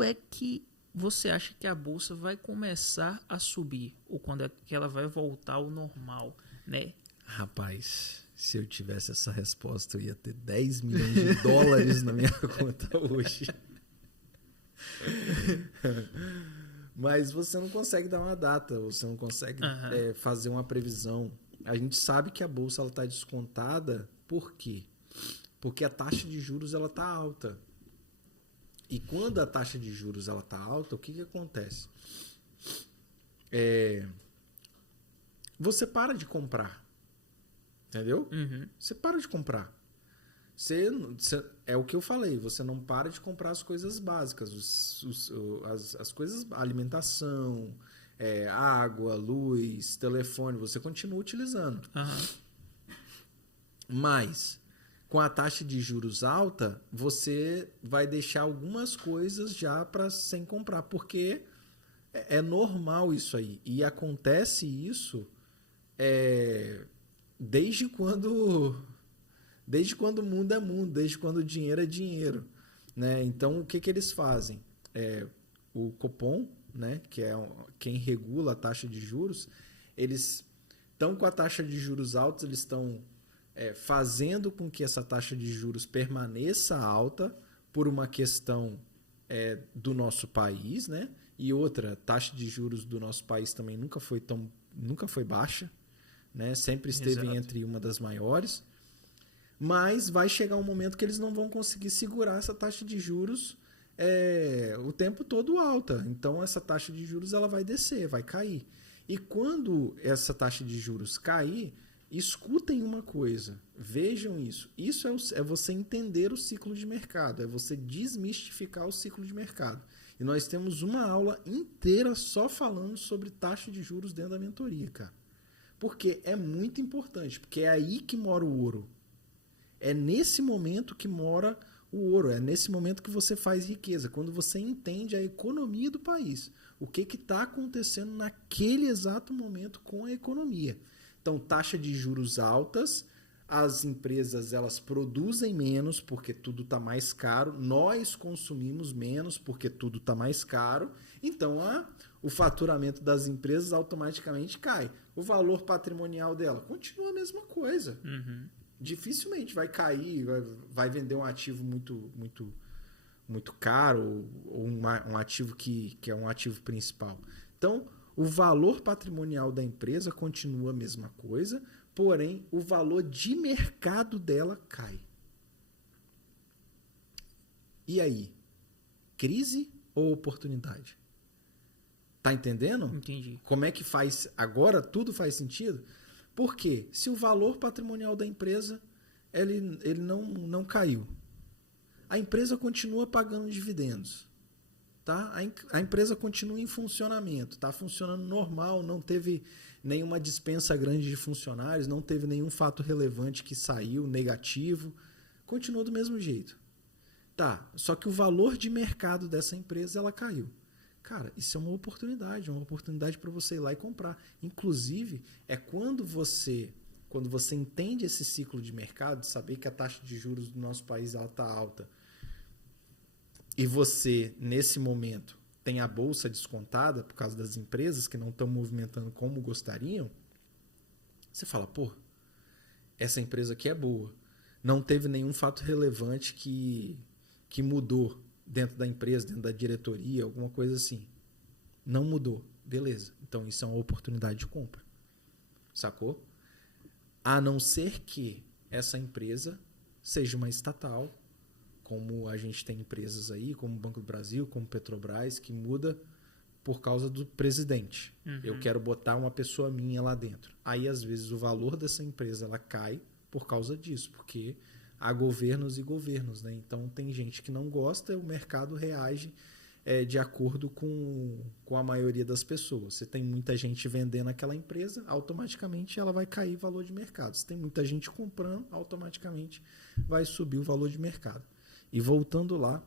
quando é que você acha que a bolsa vai começar a subir? Ou quando é que ela vai voltar ao normal, né? Rapaz, se eu tivesse essa resposta, eu ia ter 10 milhões de dólares na minha conta hoje. Mas você não consegue dar uma data, você não consegue fazer uma previsão. A gente sabe que a bolsa está descontada, por quê? Porque a taxa de juros está alta. E quando a taxa de juros está alta, o que acontece? Você para de comprar. Entendeu? Você para de comprar. É o que eu falei, você não para de comprar as coisas básicas, as coisas, alimentação, água, luz, telefone, você continua utilizando. Mas, com a taxa de juros alta, você vai deixar algumas coisas já sem comprar, porque é normal isso aí. E acontece isso desde quando o mundo é mundo, desde quando o dinheiro é dinheiro, né? Então, o que eles fazem? O Copom, né, que é quem regula a taxa de juros, eles estão com a taxa de juros alta, eles estão fazendo com que essa taxa de juros permaneça alta por uma questão do nosso país, né? E outra, taxa de juros do nosso país também nunca foi baixa, né? Sempre esteve entre uma das maiores. Mas vai chegar um momento que eles não vão conseguir segurar essa taxa de juros o tempo todo alta. Então, essa taxa de juros ela vai descer, vai cair. E quando essa taxa de juros cair, escutem uma coisa, vejam isso. Isso é você entender o ciclo de mercado, é você desmistificar o ciclo de mercado. E nós temos uma aula inteira só falando sobre taxa de juros dentro da mentoria, cara. Porque é muito importante, porque é aí que mora o ouro. É nesse momento que mora o ouro, é nesse momento que você faz riqueza, quando você entende a economia do país, o que está acontecendo naquele exato momento com a economia. Então, taxa de juros altas, as empresas elas produzem menos porque tudo está mais caro, nós consumimos menos porque tudo está mais caro, então o faturamento das empresas automaticamente cai. O valor patrimonial dela continua a mesma coisa. Dificilmente vai cair, vai vender um ativo muito, muito, muito caro ou um ativo que é um ativo principal. Então, o valor patrimonial da empresa continua a mesma coisa, porém, o valor de mercado dela cai. E aí? Crise ou oportunidade? Tá entendendo? Entendi. Como é que faz? Agora tudo faz sentido? Por quê? Se o valor patrimonial da empresa ele não caiu, a empresa continua pagando dividendos, tá? A empresa continua em funcionamento, está funcionando normal, não teve nenhuma dispensa grande de funcionários, não teve nenhum fato relevante que saiu negativo, continua do mesmo jeito. Tá, só que o valor de mercado dessa empresa ela caiu. Cara, isso é uma oportunidade para você ir lá e comprar. Inclusive, quando você entende esse ciclo de mercado, saber que a taxa de juros do nosso país está alta, e você, nesse momento, tem a bolsa descontada por causa das empresas que não estão movimentando como gostariam, você fala, pô, essa empresa aqui é boa. Não teve nenhum fato relevante que mudou dentro da empresa, dentro da diretoria, alguma coisa assim. Não mudou. Beleza. Então, isso é uma oportunidade de compra. Sacou? A não ser que essa empresa seja uma estatal, como a gente tem empresas aí, como o Banco do Brasil, como Petrobras, que muda por causa do presidente. Eu quero botar uma pessoa minha lá dentro. Aí, às vezes, o valor dessa empresa ela cai por causa disso, porque há governos e governos, né? Então, tem gente que não gosta, o mercado reage de acordo com a maioria das pessoas. Se tem muita gente vendendo aquela empresa, automaticamente ela vai cair o valor de mercado. Se tem muita gente comprando, automaticamente vai subir o valor de mercado. E voltando lá,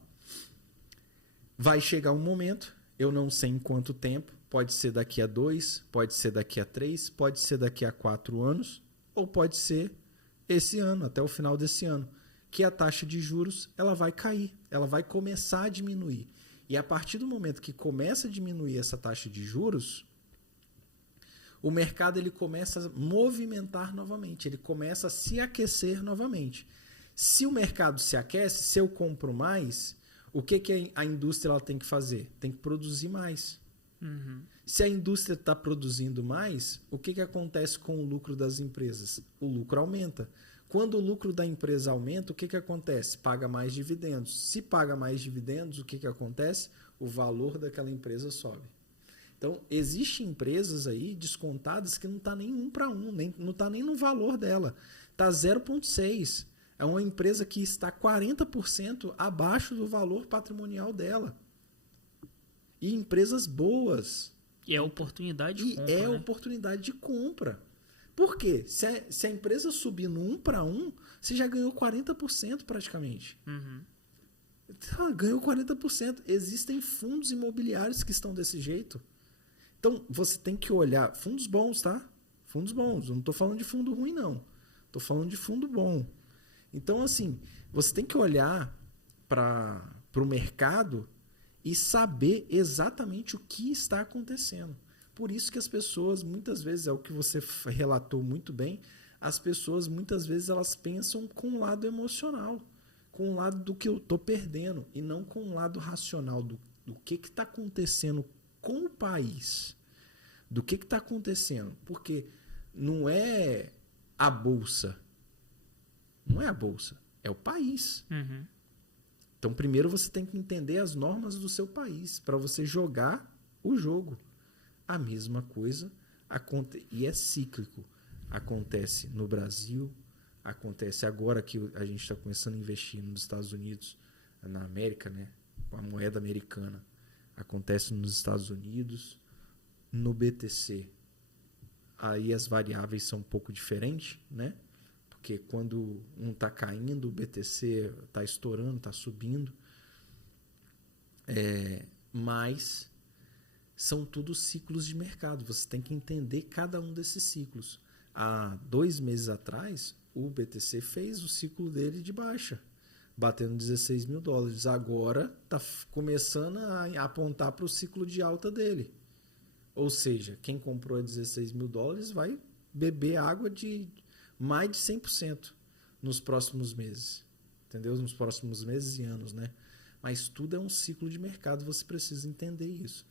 vai chegar um momento, eu não sei em quanto tempo, pode ser daqui a 2, pode ser daqui a 3, pode ser daqui a 4 anos, ou pode ser esse ano, até o final desse ano, que a taxa de juros ela vai cair, ela vai começar a diminuir. E a partir do momento que começa a diminuir essa taxa de juros, o mercado ele começa a movimentar novamente, ele começa a se aquecer novamente. Se o mercado se aquece, se eu compro mais, o que a indústria ela tem que fazer? Tem que produzir mais. Uhum. Se a indústria está produzindo mais, o que acontece com o lucro das empresas? O lucro aumenta. Quando o lucro da empresa aumenta, o que acontece? Paga mais dividendos. Se paga mais dividendos, o que acontece? O valor daquela empresa sobe. Então, existem empresas aí descontadas que não está nem 1 para 1, não está nem no valor dela. Está 0,6. É uma empresa que está 40% abaixo do valor patrimonial dela. E empresas boas. E é oportunidade de compra. É oportunidade de compra. Por quê? Se a empresa subir no 1 para 1, você já ganhou 40% praticamente. Uhum. Então, ganhou 40%. Existem fundos imobiliários que estão desse jeito. Então, você tem que olhar... Fundos bons, tá? Fundos bons. Eu não estou falando de fundo ruim, não. Estou falando de fundo bom. Então, assim, você tem que olhar para o mercado e saber exatamente o que está acontecendo. Por isso que as pessoas, muitas vezes, é o que você relatou muito bem, as pessoas, muitas vezes, elas pensam com o lado emocional, com o lado do que eu estou perdendo, e não com o lado racional do que está acontecendo com o país, do que está acontecendo. Porque não é a bolsa, não é a bolsa, é o país. Uhum. Então, primeiro você tem que entender as normas do seu país para você jogar o jogo. A mesma coisa e é cíclico. Acontece no Brasil, acontece agora que a gente está começando a investir nos Estados Unidos, na América, né, com a moeda americana. Acontece nos Estados Unidos, no BTC. Aí as variáveis são um pouco diferentes, né? Porque quando um está caindo, o BTC está estourando, está subindo. Mas são tudo ciclos de mercado. Você tem que entender cada um desses ciclos. Há 2 meses atrás, o BTC fez o ciclo dele de baixa, batendo $16 mil. Agora está começando a apontar para o ciclo de alta dele. Ou seja, quem comprou a $16 mil vai beber água de mais de 100% nos próximos meses. Entendeu? Nos próximos meses e anos, né? Mas tudo é um ciclo de mercado, você precisa entender isso.